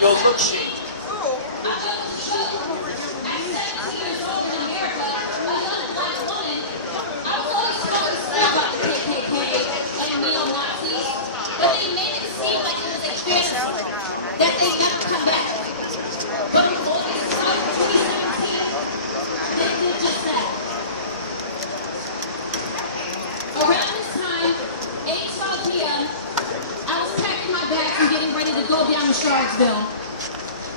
Your look sheet. But they made it seem like it was a fantasy that they never come back. But in August of 2017, they did just that. Around this time, 8:12 p.m., I was packing my bags and getting ready to go down to Charlottesville.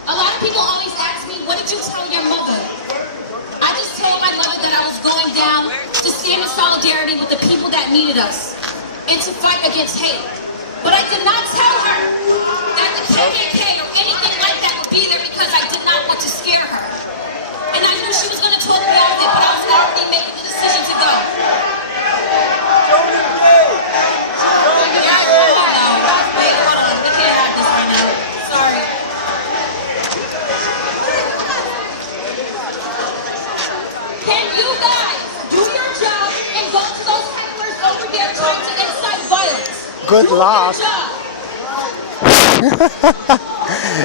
A lot of people always ask me, what did you tell your mother? I just told my mother that I was going down to stand in solidarity with the people that needed us and to fight against hate. But I did not tell her that the KKK or anything like that would be there because I did not want to scare her. And I knew she was going to talk me out of it, but I was already making the decision to go. Wait, hold on. We can't have this right now. Sorry. Can you guys do your job and go to those hecklers over there trying to incite violence? Good luck.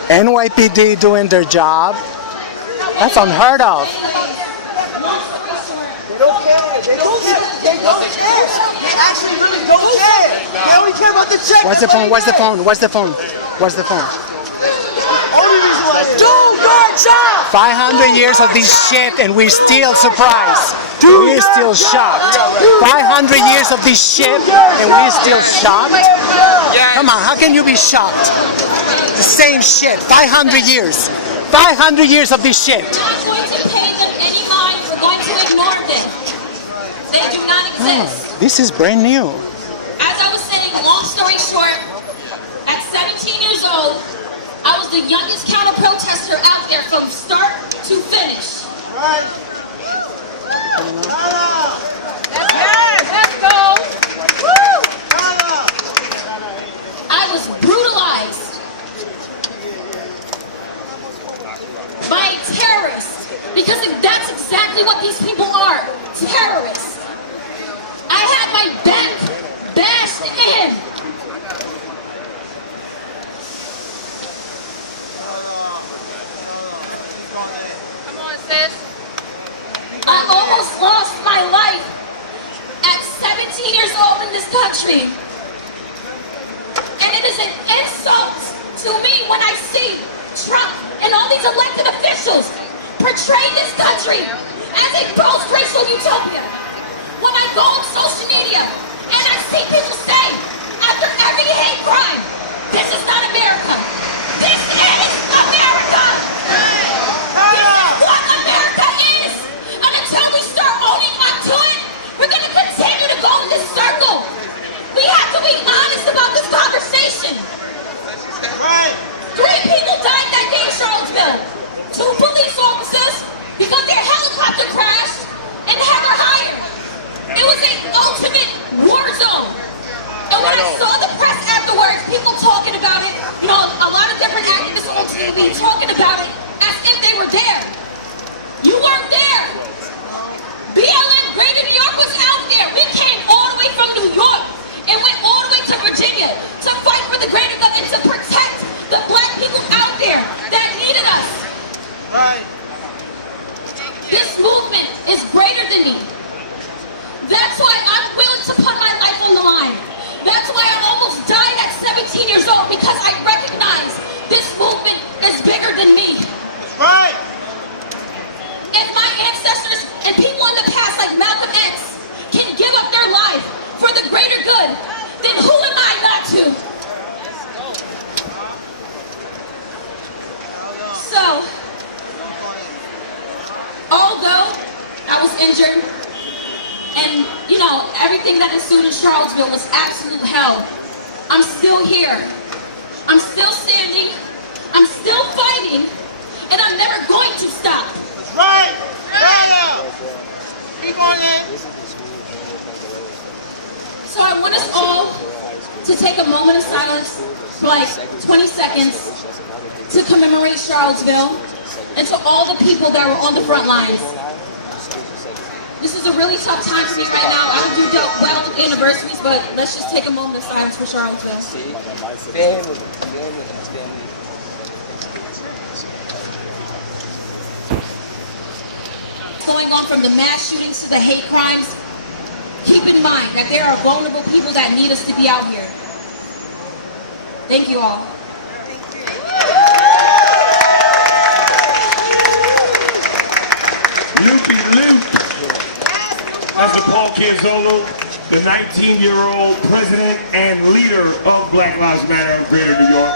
NYPD doing their job. That's unheard of. They don't care. They don't care. They actually really don't care. They only care about the check. Where's the phone? Where's the phone? Where's the phone? Where's the phone? Only reason why. Do your job. 500 years of this shit and we're still surprised. We're still shocked. 500 years of this shit and we're still shocked? Come on, how can you be shocked? The same shit, 500 years. 500 years of this shit. We're not going to pay them any mind. We're going to ignore them. They do not exist. This is brand new. As I was saying, long story short, at 17 years old, I was the youngest counter-protester out there from start to finish. Right. Let's go. Woo! I was brutalized by a terrorist because that's exactly what these people are, terrorists. I had my back bashed in. Come on, sis. I almost lost my life at 17 years old in this country. And it is an insult to me when I see Trump and all these elected officials portray this country as a post-racial utopia. When I go on social media and I see people say, after every hate crime, this is not America. This is America. This is what America is. And until we start owning up to it, we're going to continue to go in this circle. We have to be honest about this conversation. Right. 3 people died that day in Charlottesville. 2 police officers because their helicopter crashed and had her hired. It was an ultimate war zone. And when I saw the press afterwards, people talking about it, you know, a lot of different activists on TV talking about it as if they were there. You weren't there. BLM Greater New York was out there. We came all the way from New York and went all the way to Virginia to fight for the greater good and to protect the black people out there that needed us. Right. This movement is greater than me. That's why I'm willing to put my life on the line. That's why I almost died at 17 years old, because I recognize this movement is bigger than me. Right. If my ancestors and people in the past like Malcolm X can give up their life for the greater good, then who am I not to? So, although I was injured, and, you know, everything that ensued in Charlottesville was absolute hell, I'm still here. I'm still standing. I'm still fighting. And I'm never going to stop. Right. Right. Keep on it. So So I want us all to take a moment of silence for like 20 seconds to commemorate Charlottesville and to all the people that were on the front lines. This is a really tough time for me right now. I don't do well with anniversaries, but let's just take a moment of silence for Charlottesville. Going on from the mass shootings to the hate crimes, keep in mind that there are vulnerable people that need us to be out here. Thank you all. As a Paul Canzolo, the 19-year-old president and leader of Black Lives Matter in Greater New York.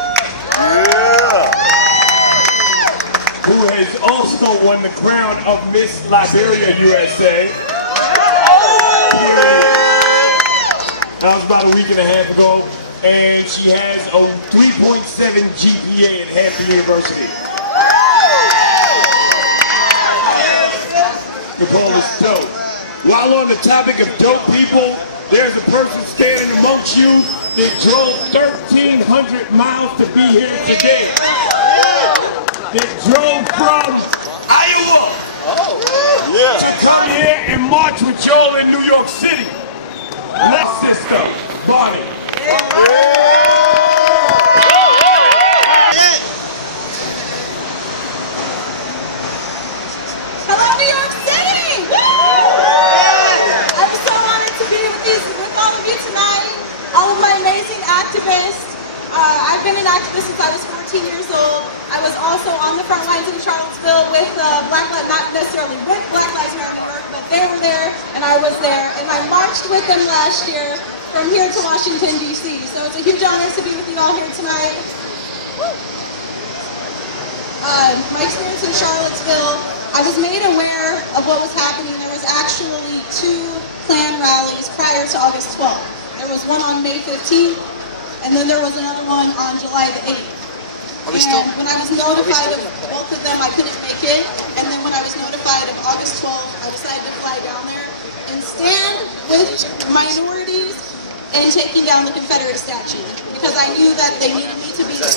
Yeah. Who has also won the crown of Miss Liberia USA. That was about a week and a half ago. And she has a 3.7 GPA at Hampton University. Nicole is dope. While on the topic of dope people, there's a person standing amongst you that drove 1,300 miles to be here today. That drove from Iowa to come here and march with y'all in New York City. My sister, Bonnie. Hello, New York City! I'm so honored to be with all of you tonight, all of my amazing activists. I've been an activist since I was 14 years old. I was also on the front lines in Charlottesville with not necessarily with Black Lives Matter, but they were there and I was there, and I marched with them last year from here to Washington, D.C. So it's a huge honor to be with you all here tonight. My experience in Charlottesville, I was made aware of what was happening. There was actually 2 Klan rallies prior to August 12th. There was one on May 15th, and then there was another one on July the 8th. And when I was notified of both of them, I couldn't make it. And then when I was notified of August 12th, I decided to fly down there and stand with minorities and taking down the Confederate statue, because I knew that they needed me to be there.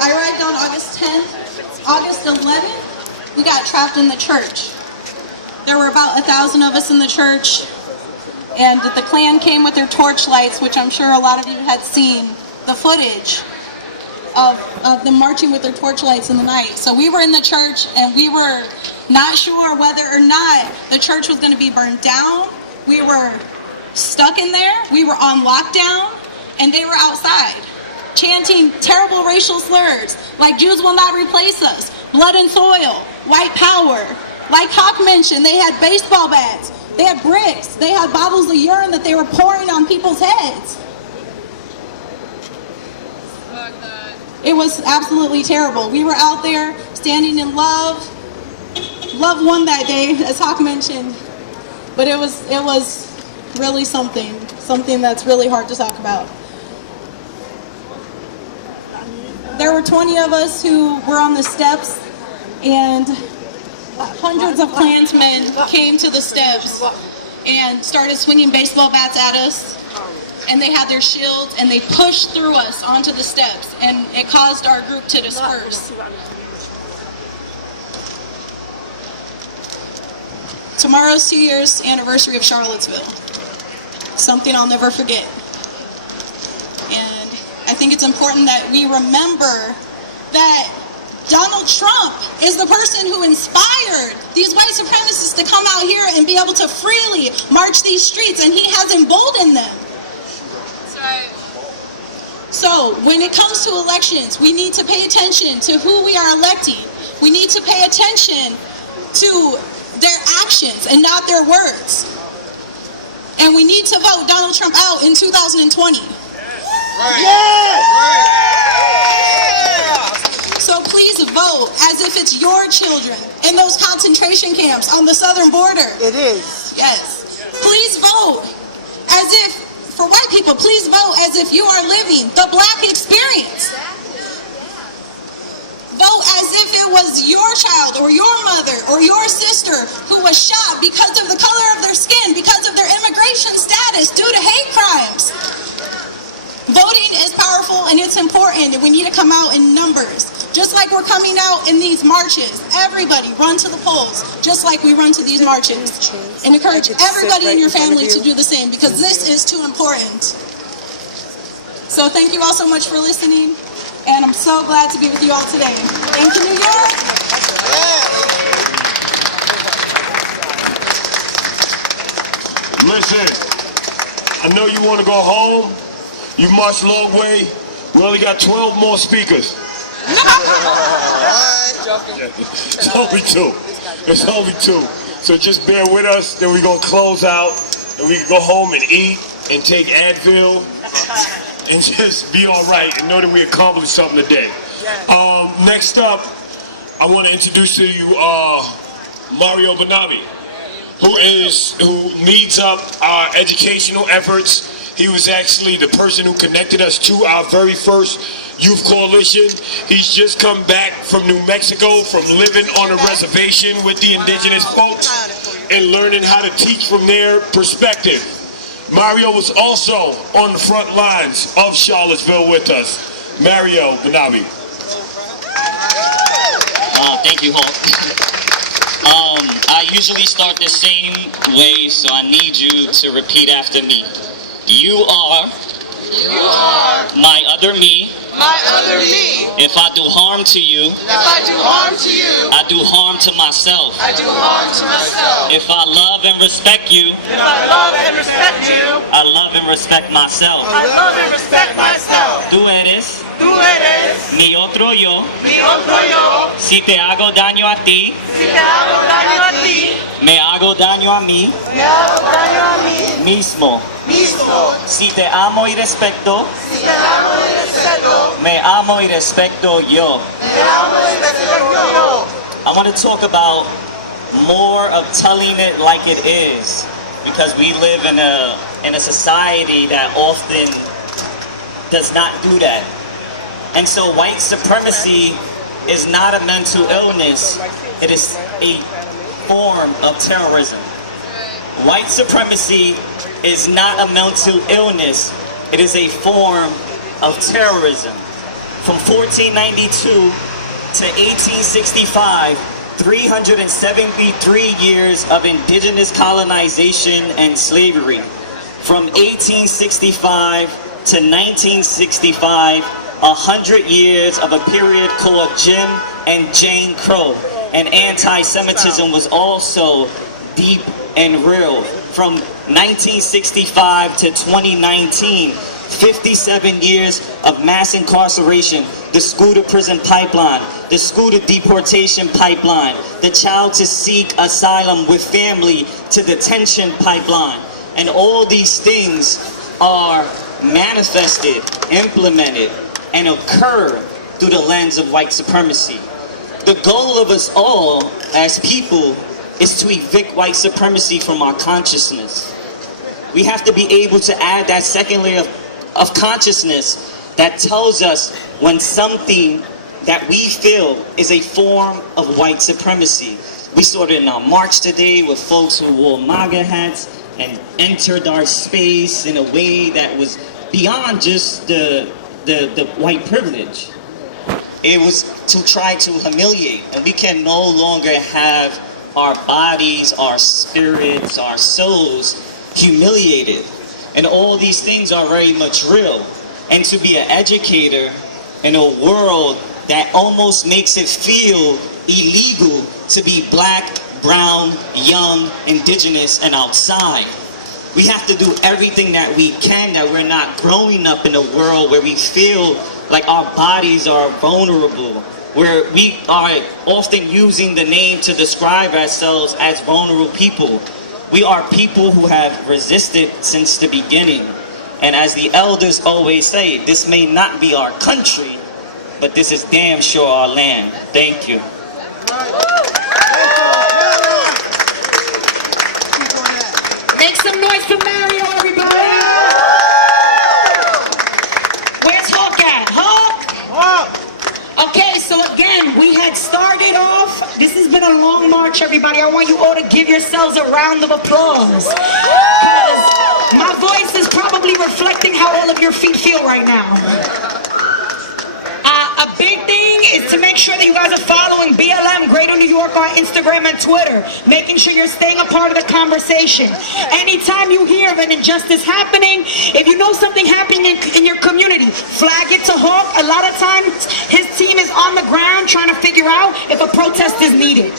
I arrived on August 10th. August 11th, we got trapped in the church. There were about 1,000 of us in the church, and the Klan came with their torchlights, which I'm sure a lot of you had seen the footage of them marching with their torchlights in the night. So we were in the church, and we were not sure whether or not the church was going to be burned down. We were stuck in there. We were on lockdown, and they were outside chanting terrible racial slurs like "Jews will not replace us," "blood and soil," "white power." Like Hawk mentioned, they had baseball bats, they had bricks, they had bottles of urine that they were pouring on people's heads. It was absolutely terrible. We were out there standing in love. Love won that day, as Hawk mentioned, but it was really something that's really hard to talk about. There were 20 of us who were on the steps, and hundreds of Klansmen came to the steps and started swinging baseball bats at us, and they had their shields, and they pushed through us onto the steps, and it caused our group to disperse. Tomorrow's 2 years anniversary of Charlottesville. Something I'll never forget. And I think it's important that we remember that Donald Trump is the person who inspired these white supremacists to come out here and be able to freely march these streets, and he has emboldened them. That's right. So when it comes to elections, we need to pay attention to who we are electing. We need to pay attention to their actions and not their words. And we need to vote Donald Trump out in 2020. Right. Yeah. So please vote as if it's your children in those concentration camps on the southern border. It is. Yes. Please vote as if, for white people, please vote as if you are living the Black experience. Vote as if it it was your child or your mother or your sister who was shot because of the color of their skin, because of their immigration status due to hate crimes. Voting is powerful and it's important, and we need to come out in numbers. Just like we're coming out in these marches. Everybody run to the polls, just like we run to these marches. And encourage everybody in your family to do the same, because this is too important. So thank you all so much for listening, and I'm so glad to be with you all today. Thank you, New York. Listen, I know you want to go home. You marched a long way. We only got 12 more speakers. It's only two. It's only two. So just bear with us. Then we're going to close out. And we can go home and eat and take Advil and just be all right and know that we accomplished something today. Next up, I want to introduce to you Mario Benavi, who leads up our educational efforts. He was actually the person who connected us to our very first youth coalition. He's just come back from New Mexico from living on a reservation with the indigenous folks and learning how to teach from their perspective. Mario was also on the front lines of Charlottesville with us. Mario Benavi. Thank you, Hulk. I usually start the same way, so I need you to repeat after me. You are my other me. My other me. If I do harm to you, If I do harm to you, I do harm to myself. I do harm to myself. If I love and respect you, If I love and respect you, I love and respect myself. I love and respect myself. Tú eres Tú eres mi otro yo. mi otro yo. Si te hago daño a ti, Si te hago daño a ti, me hago daño a mí me hago daño a mí mismo. mismo. Si te amo y respeto, Si te amo y respeto, me amo y respeto yo. te amo y respeto yo. I want to talk about more of telling it like it is, because we live in a society that often does not do that. And so white supremacy is not a mental illness, it is a form of terrorism. White supremacy is not a mental illness, it is a form of terrorism. From 1492 to 1865, 373 years of indigenous colonization and slavery. From 1865 to 1965, 100 years of a period called Jim and Jane Crow. And anti-Semitism was also deep and real. From 1965 to 2019, 57 years of mass incarceration, the school to prison pipeline, the school to deportation pipeline, the child to seek asylum with family to detention pipeline. And all these things are manifested, implemented, and occur through the lens of white supremacy. The goal of us all as people is to evict white supremacy from our consciousness. We have to be able to add that second layer of consciousness that tells us when something that we feel is a form of white supremacy. We saw it in our march today with folks who wore MAGA hats and entered our space in a way that was beyond just the white privilege. It was to try to humiliate, and we can no longer have our bodies, our spirits, our souls humiliated. And all these things are very much real. And to be an educator in a world that almost makes it feel illegal to be black, brown, young, indigenous, and outside. We have to do everything that we can, that we're not growing up in a world where we feel like our bodies are vulnerable, where we are often using the name to describe ourselves as vulnerable people. We are people who have resisted since the beginning. And as the elders always say, this may not be our country, but this is damn sure our land. Thank you. Make some noise for Mario, everybody. Where's Hulk at? Hulk? Okay, so again, we had started march, everybody, I want you all to give yourselves a round of applause. Because my voice is probably reflecting how all of your feet feel right now. A big thing is to make sure that you guys are following BLM Greater New York on Instagram and Twitter, making sure you're staying a part of the conversation. Anytime you hear of an injustice happening, if you know something happening in your community, flag it to Hawk. A lot of times his team is on the ground trying to figure out if a protest is needed.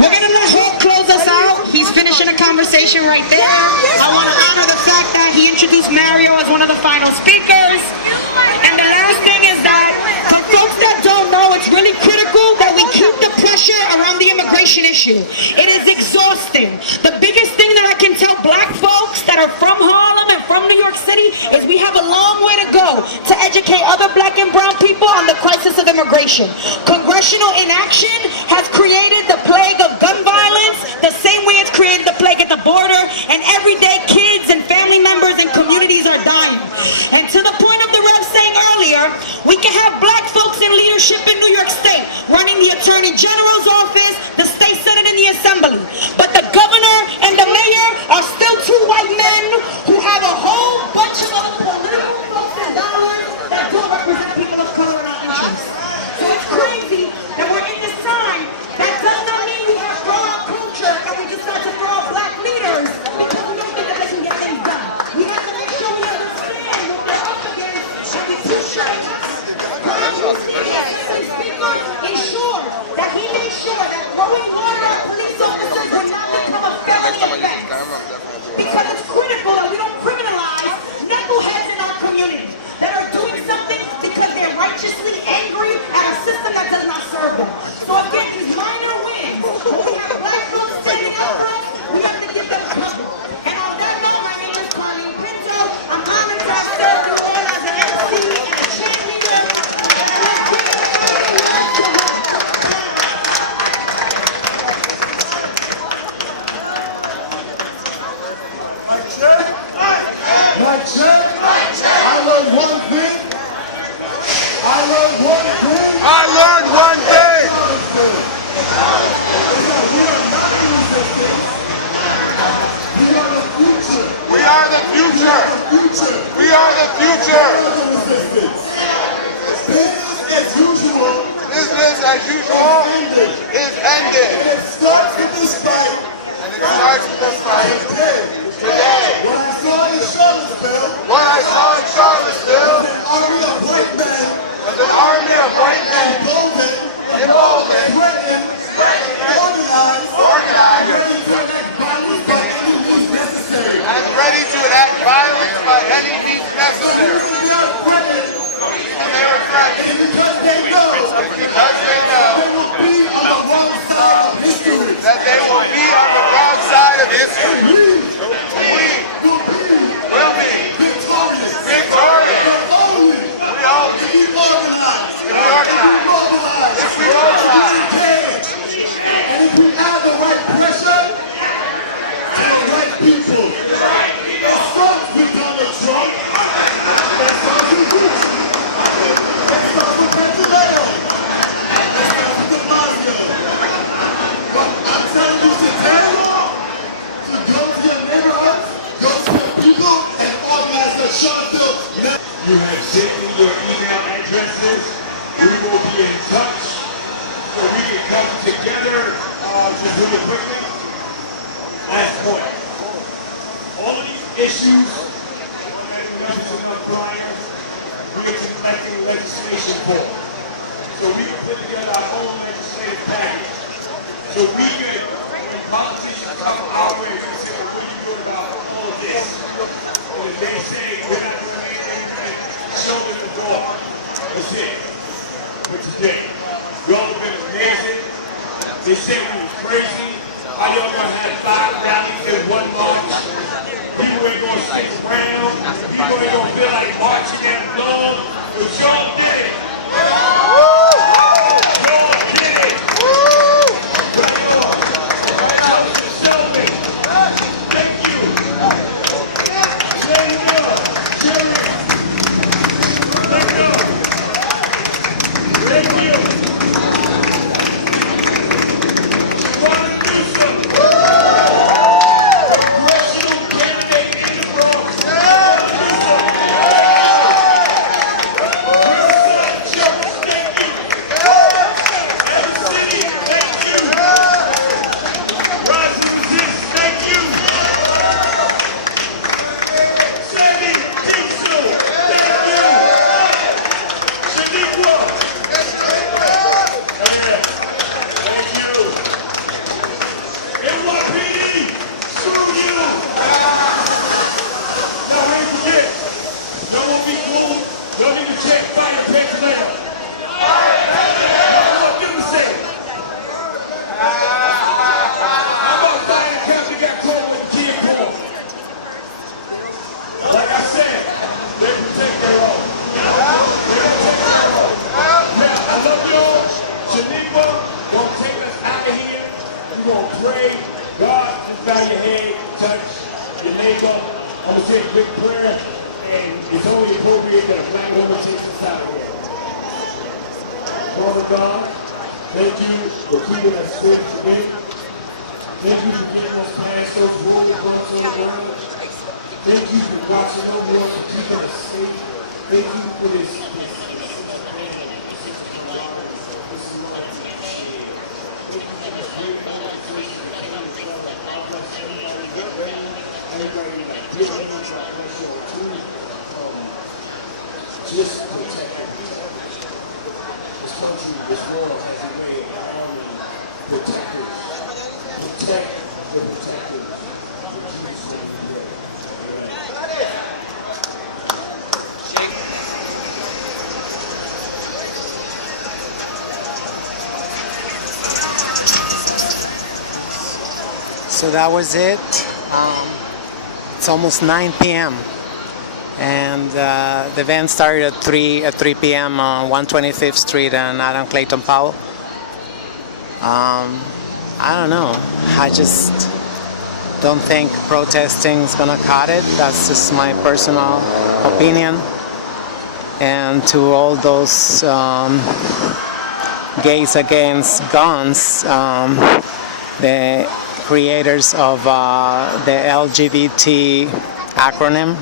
We're gonna let Hawk close us out. He's finishing a conversation right there. I want to honor the fact that he introduced Mario as one of the final speakers. And the last thing is that, for folks that don't know, it's really critical that we keep the pressure around the immigration issue. It is exhausting. The biggest thing that I can tell black folks that are from Harlem and from New York City is we have a long way to go to educate other black and brown people on the crisis of immigration. Congressional inaction has created the plague of gun violence the same way it's created the plague at the border, and every day kids and family members and communities are dying. And to the point of the Rev saying earlier, we can have black folks in leadership in New York State, running the Attorney General's office, the State Senate, and the Assembly. But the governor and the mayor are still two white men who have a whole bunch of other political folks and dollars that don't represent people of color and our interests. So it's crazy that we're in this time. That does not mean we have to throw out culture and we just got to throw out black leaders because we don't think that they can get things done. We have to make sure we understand what they're up against and we push them. Ensure that he made sure that throwing water at police officers would not become a felony offense. Because it's critical that we don't criminalize knuckleheads in our community that are doing something because they're righteously angry at a system that does not serve them. So again, these minor wins, when we have black folks standing up for us, we have to give them cover. And on that note, my name is Carlene Pinto. I'm honored to have served you all as an MC and a cheerleader. And let's give it a round to her. I learned one thing. I learned one thing. I learned one thing. We are the future. We are the future. Business as usual Business as usual is ended. it starts with this fight. And it starts with this fight today. What I saw in Charlottesville What I saw in Charlottesville army of white men was an army of white men emboldened, threatened, organized, ready to enact violence by any means necessary. and ready to enact violence by any means necessary. They are threatened, And they were threatened and because they know because they know they will be on the wrong side of history. that they will be on the wrong side of history. We will be Victorious. victorious. Only We all if we organize. if we organize, Mobilize. if we mobilize, And if we add the right pressure to the right people. It starts with Donald Trump. It starts with Bush. It starts with Pennsylvania. It starts with De Blasio. But I'm telling you today, to go to your neighborhoods, go to your people, and organize the Charlottesville. You have sent me your email addresses. We will be in touch so we can come together just really quickly. Last point. All of these issues that we mentioned in our flyer, we are collecting legislation for. So we can put together our own legislative package. So we can, when politicians come our way, we say, well, what are you doing about all of this? And if they say, we're not doing anything, then show them the door. That's it for today. Y'all have been amazing. They said we were crazy. How y'all gonna have 5 rallies in one march? People ain't gonna stick around. People ain't gonna feel like marching that long. But y'all did it. Y'all did it. Right on. That was the show, baby. Thank you. There you go. name up. I'm going to say a big prayer, and it's only appropriate that a black woman takes us out of here. Father God, thank you for keeping us safe today. Thank you for getting us past those roadblocks on the ground. Thank you for watching over us and keeping us safe. Thank you for this family, this camaraderie, this love that you share. Thank you for this great conversation that came together. God bless everybody that read, everybody that did read. God bless you all too. Just protect everything. This country, this world has a way of honoring protectors. Protect the protectors. In Jesus' name we pray. So that was it. It's almost 9 p.m. and the event started at 3 p.m. on 125th Street and Adam Clayton Powell. I don't know. I just don't think protesting is gonna cut it. That's just my personal opinion. And to all those gays against guns, the creators of the LGBT acronym,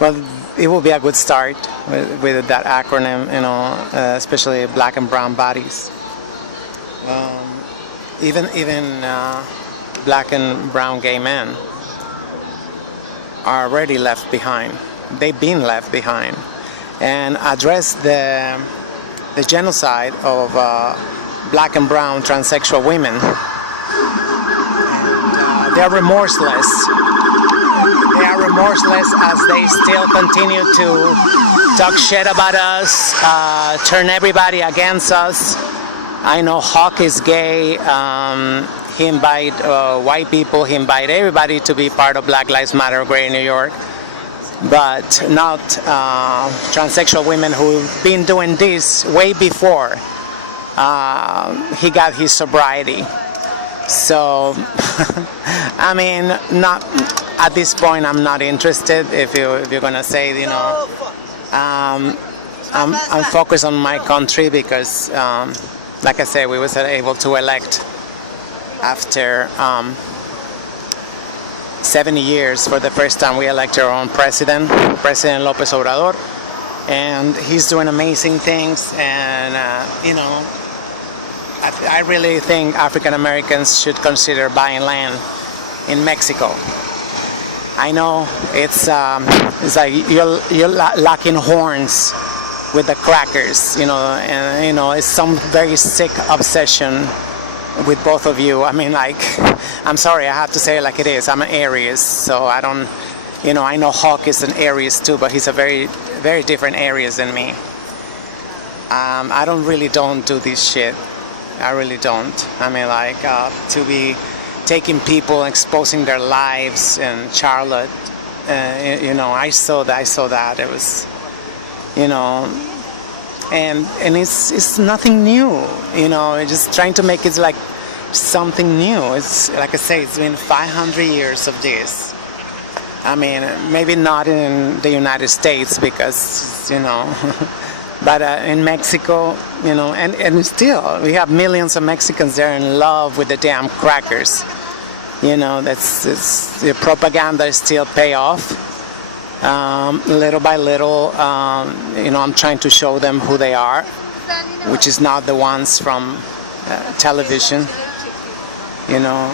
well, it will be a good start with that acronym, you know, especially black and brown bodies. Even black and brown gay men are already left behind. They've been left behind, and address the genocide of black and brown transsexual women. They are remorseless. They are remorseless as they still continue to talk shit about us, turn everybody against us. I know Hawk is gay. He invite white people. He invite everybody to be part of Black Lives Matter Greater New York, but not transsexual women who've been doing this way before he got his sobriety. So, I mean, not at this point. I'm not interested. If you're gonna say, you know, I'm focused on my country because, like I said, we was able to elect after 70 years. For the first time, we elect our own president, President Lopez Obrador, and he's doing amazing things. And you know, I really think African Americans should consider buying land in Mexico. I know it's like you're locking horns with the crackers, you know, and you know it's some very sick obsession with both of you. I mean, like, I'm sorry, I have to say it like it is. I'm an Aries, so I don't, you know, I know Hawk is an Aries too, but he's a very, very different Aries than me. I don't do this shit. I really don't. I mean, like, to be taking people, exposing their lives in Charlotte, you know, I saw that. It was, you know, and it's nothing new, you know, just trying to make it like something new. It's, like I say, it's been 500 years of this. I mean, maybe not in the United States because, you know, but in Mexico, you know, and still, we have millions of Mexicans there in love with the damn crackers. You know, the propaganda still pay off. Little by little, you know, I'm trying to show them who they are, which is not the ones from television, you know,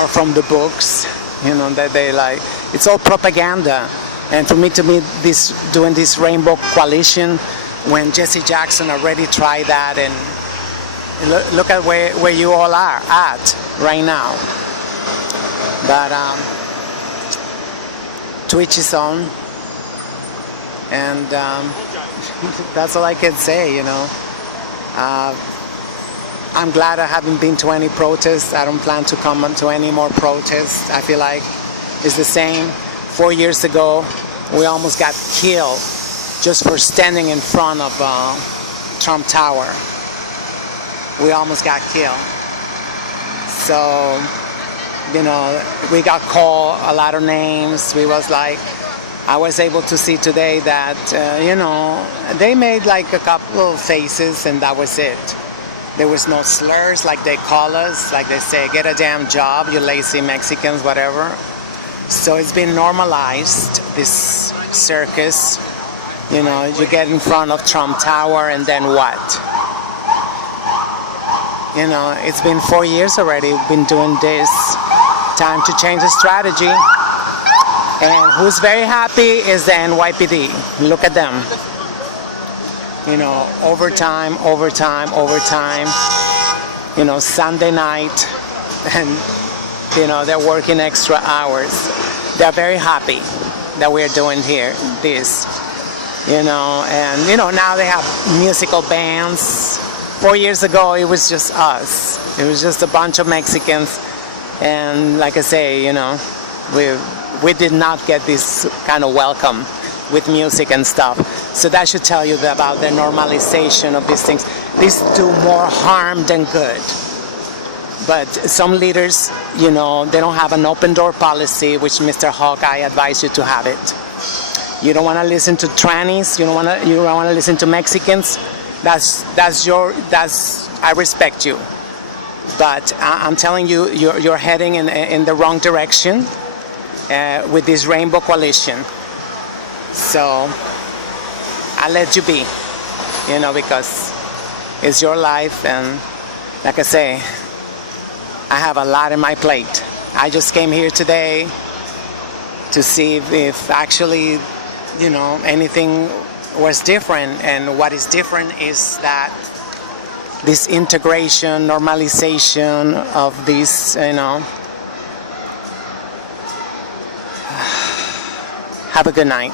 or from the books, you know, that they like. It's all propaganda. And for me to be doing this Rainbow Coalition, when Jesse Jackson already tried that, and look at where you all are at right now. But Twitch is on, and that's all I can say, you know. I'm glad I haven't been to any protests. I don't plan to come to any more protests. I feel like it's the same. 4 years ago, we almost got killed just for standing in front of Trump Tower. We almost got killed. So You know, we got called a lot of names. I was able to see today that, you know, they made like a couple of faces and that was it. There was no slurs like they call us, like they say, get a damn job, you lazy Mexicans, whatever. So it's been normalized, this circus. You know, you get in front of Trump Tower and then what? You know, it's been 4 years already we've been doing this. Time to change the strategy. And who's very happy is the NYPD. Look at them. You know, overtime. You know, Sunday night. And, you know, they're working extra hours. They're very happy that we're doing here this. You know, and, you know, now they have musical bands. 4 years ago, it was just us. It was just a bunch of Mexicans. And like I say, you know, we did not get this kind of welcome with music and stuff. So that should tell you about the normalization of these things. These do more harm than good. But some leaders, you know, they don't have an open door policy, which Mr. Hawk, I advise you to have it. You don't want to listen to trannies. You don't want to listen to Mexicans. I respect you. But I'm telling you, you're heading in the wrong direction with this Rainbow Coalition. So I let you be, you know, because it's your life, and like I say, I have a lot in my plate. I just came here today to see if actually, you know, anything was different, and what is different is that this integration, normalization of this, you know. Have a good night.